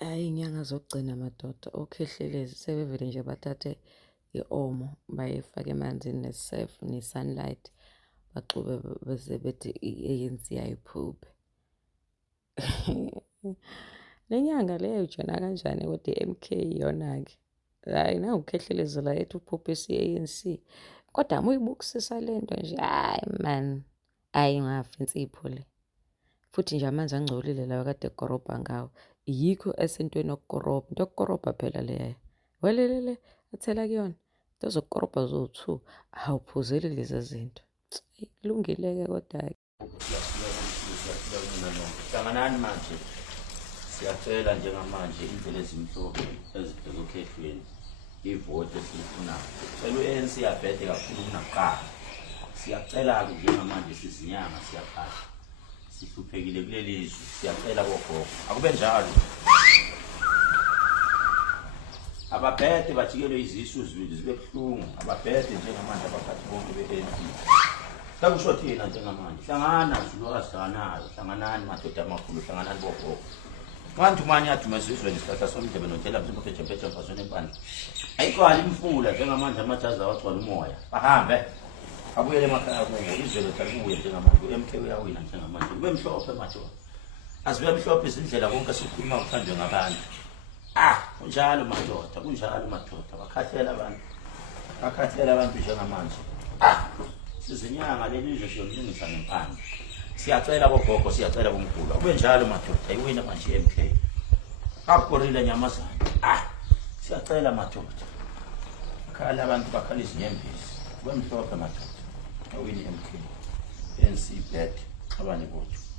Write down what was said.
Hayi inyanga zokugcina madoda okhehlelezi sebevele nje bathathe i-omo bayifake emanzini nesef ne-sunlight baxube bese bethi i-ANC yayiphuphe. Le nyanga leyo ujona kanjani kodwa i-MK yona-ke hayi nawukhehlelezi la ethi uphuphisa i-ANC kodwa uyibukisisa le nto nje hayi man hayi ngafa insipho le futhi nje amanzi angcolile lawa kade korobha ngawo yikho esentweni okukorobha into yokukorobha phela leya welelele athela kuyona into zokukorobha zo-2 awuphuzeli lezi zinto kulungile-ke kodwa-ke hlanganani manje siyacela njengamanje indlela ezimhlophe ezibheka okhehlweni ivoti esiyifunayo cela u-ANC yabhede kakhulu kunakuqala siyacela-ke njengamanje sizinyanga siyaqala sihluphekile kuleli zwe siyacela kogogo akube njalo ababhede bajikelwe izisu zibe buhlungu ababhede njengamanje abaphathi bonke be-ANC takusho thina njengamanje hlangana zulwazi hlanganayo hlanganani madoda amakhulu hlanganani bogogo manje umanye adumisa izwe nesihlahla somdlebe notela mzimba phejempheje mfazweni empandla ayikwali imfula njengamanje amajazi awagcwala umoya bahambe abuyele emakhaya kuwo izwe lothali kubuye njengamanje u-MK uyawina njengamanje kube mhlophe madoda azibe mhlophe izindlela konke sikhuluma kuthandwe ngabantu kunjalo madoda kunjalo madoda bakhathela abantu njengamanje sizinyanga leli zwe siyolungisa ngempande siyacela bogogo siyacela bomkhulu kube njalo madoda ayiwina manje i-MK akukorile nyamazana siyacela madoda khala abantu bakhala izinyembezi kube mhlophe madoda awini i-MK ANC bed abanye bodwa